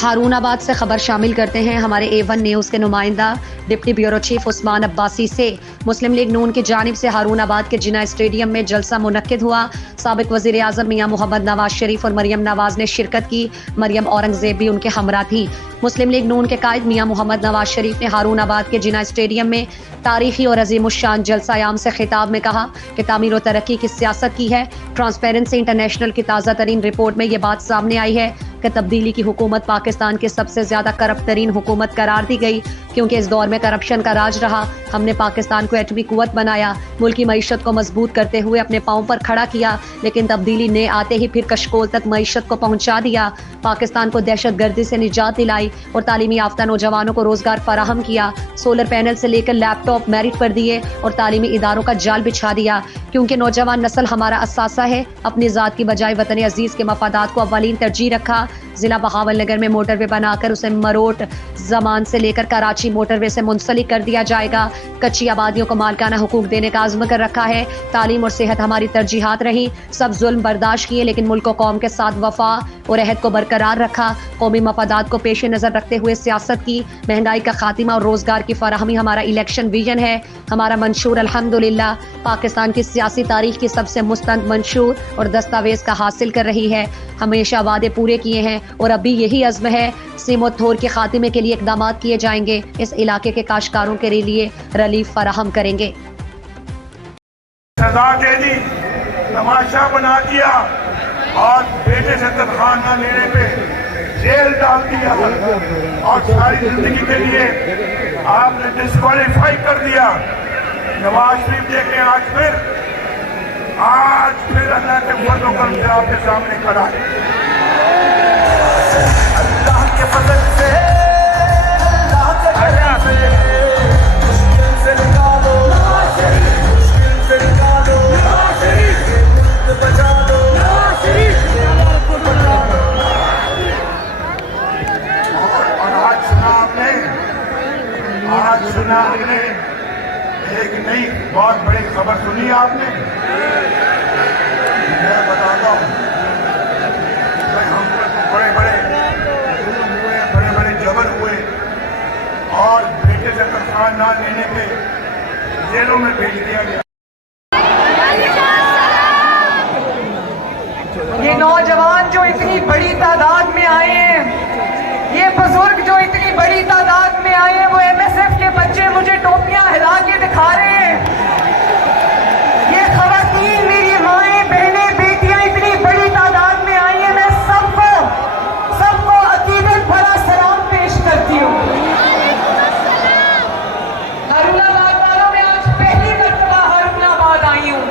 हारूनाबाद से खबर शामिल करते हैं हमारे A1 न्यूज़ के नुमाइंदा deputy bureau chief Usman Abbasi से। मुस्लिम लीग नून की जानिब से हारूनाबाद के जिना स्टेडियम में जलसा मुनक्किद हुआ। साबिक वज़ीर आज़म मियां मोहम्मद नवाज शरीफ और मरियम नवाज ने शिरकत की। मरियम औरंगजेब भी उनके हमरा थी। मुस्लिम लीग नून के कायद मियां मोहम्मद नवाज शरीफ ने हारूनाबाद के जिना स्टेडियम में तारीखी और अजीमुश्शान जलसा-ए-आम से खिताब में कहा कि तामीर और तरक्की की सियासत की है। ट्रांसपेरेंसी इंटरनेशनल की ताज़ा तरीन रिपोर्ट में ये बात सामने आई है कि तब्दीली की हुकूमत पाकिस्तान की सबसे ज्यादा करप्ट तरीन हुकूमत करार दी गई, क्योंकि इस दौर में करप्शन का राज रहा। हमने पाकिस्तान को एटमी कुव्वत बनाया, मुल्की मईशत को मजबूत करते हुए अपने पाँव पर खड़ा किया, लेकिन तब्दीली ने आते ही फिर कशकोल तक मईशत को पहुंचा दिया। पाकिस्तान को दहशत गर्दी से निजात दिलाई और तालीमी याफ्ता नौजवानों को रोजगार फराहम किया। सोलर पैनल से लेकर लैपटॉप मेरिट पर दिए और तालीमी इदारों का जाल बिछा दिया, क्योंकि नौजवान नस्ल हमारा असासा है। अपनी ज़ात की बजाय वतन अजीज के मफादात को अव्वलीन तरजीह रखा। जिला बहावलनगर में मोटरवे बनाकर उसे मरोट जमान से लेकर कराची मोटरवे से मुंसलिक कर दिया जाएगा। कच्ची आबादियों को मालकाना हुकूक देने का आज़म कर रखा है। तालीम और सेहत हमारी तरजीहात रही। सब जुल्म बर्दाश्त किए, लेकिन मुल्क और कौम के साथ वफा और अहद को बरकरार रखा। कौमी मफादात को पेश नज़र रखते हुए सियासत की। महंगाई का खात्मा और रोजगार की फराहमी हमारा इलेक्शन विजन है। हमारा मंशूर अल्हम्दुलिल्लाह पाकिस्तान की सियासी तारीख की सबसे मुस्तंद मंशूर और दस्तावेज का हासिल कर रही है। हमेशा वादे पूरे किए हैं और अभी यही अज़्म है। सीमो थोर के खात्मे के लिए इक़दाम किए जाएंगे। इस इलाके के काश्तकारों के लिए रिलीफ फराहम करेंगे। सजा दे दी, तमाशा बना दिया और बेटे से तनख्वाह न लेने पे जेल डाल दिया और सारी जिंदगी के लिए आपने डिस्क्वालीफाई कर दिया। नवाज शरीफ देखें आज फिर अल्लाह के फजल करम से आपके सामने खड़ा है। अल्लाह के फजल से मुश्किल से निकालो, मुश्किल से निकालो, बचा दो। और आज सुना आपने एक नई बहुत बड़ी खबर सुनी आपने। मैं बताता हूँ, हम बड़े बड़े जबर हुए और बेटे से तनख्वाह न लेने पे जेलों में भेज दिया गया। ये नौजवान जो इतनी बड़ी तादाद में आए हैं, ये बुजुर्ग जो इतनी बड़ी तादाद में आए हैं, वो MSF के बच्चे मुझे टोपियां हिला के दिखा रहे हैं। ये खवातीन, मेरी माएं, बहनें, बेटियां इतनी बड़ी तादाद में आई हैं। मैं सबको अकीदत भरा सलाम पेश करती हूँ। हारूनाबाद वालों, मैं आज पहली मरतबा हारूनाबाद आई हूँ।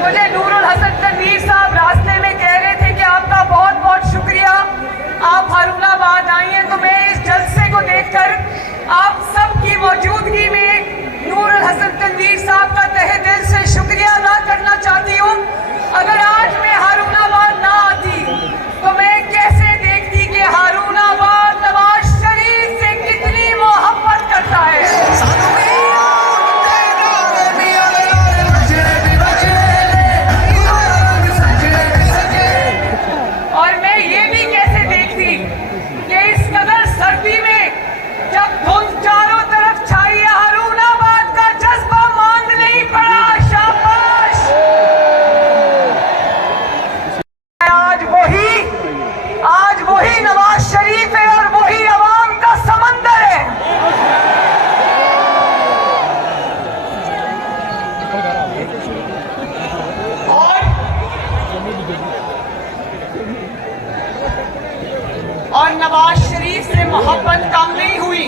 मुझे नूरुल हसन तनवीर साहब रास्ते में कह रहे थे कि आपका बहुत बहुत शुक्रिया, आप हारूनाबाद आई हैं। तो मैं इस जलसे को देखकर आप सबकी मौजूदगी में नूरुल हसन तनवीर साहब का तहे दिल से शुक्रिया अदा करना चाहती हूँ। अगर आज मैं हारूनाबाद ना आती तो मैं कैसे देखती कि हारूनाबाद नवाज शरीफ से कितनी मोहब्बत करता है। और मैं ये भी कैसे देखती कि इस कदर सर्दी में जब धुंध चारों तरफ छाई है, हारूनाबाद का जज्बा मांद नहीं पड़ा। शाबाश। आज वही नवाज शरीफ है और वही अवाम का समंदर है। और नवाज शरीफ से मोहब्बत कम नहीं हुई।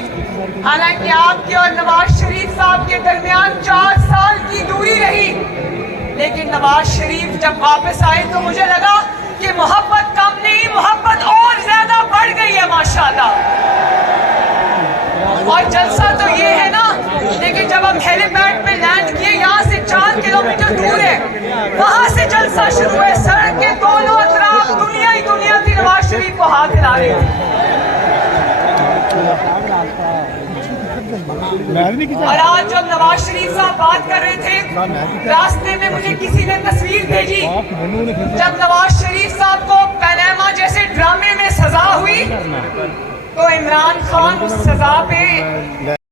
हालांकि आपके और नवाज शरीफ साहब के दरमियान 4 साल की दूरी रही, लेकिन नवाज शरीफ जब वापस आए तो मुझे लगा कि मोहब्बत कम नहीं, मोहब्बत और ज्यादा बढ़ गई है माशाल्लाह। और जलसा तो ये है ना, लेकिन जब हम हेलीपैड पे लैंड किए, यहाँ से 4 किलोमीटर दूर है, वहां से जलसा शुरू है। सड़क के दोनों तरफ दुनिया ही दुनिया थी, नवाज शरीफ को हाथ हिला रही थी। और आज जब नवाज शरीफ साहब बात कर रहे थे, रास्ते में मुझे किसी ने तस्वीर भेजी जब नवाज शरीफ साहब को पनामा जैसे ड्रामे में सजा हुई तो इमरान खान उस सजा पे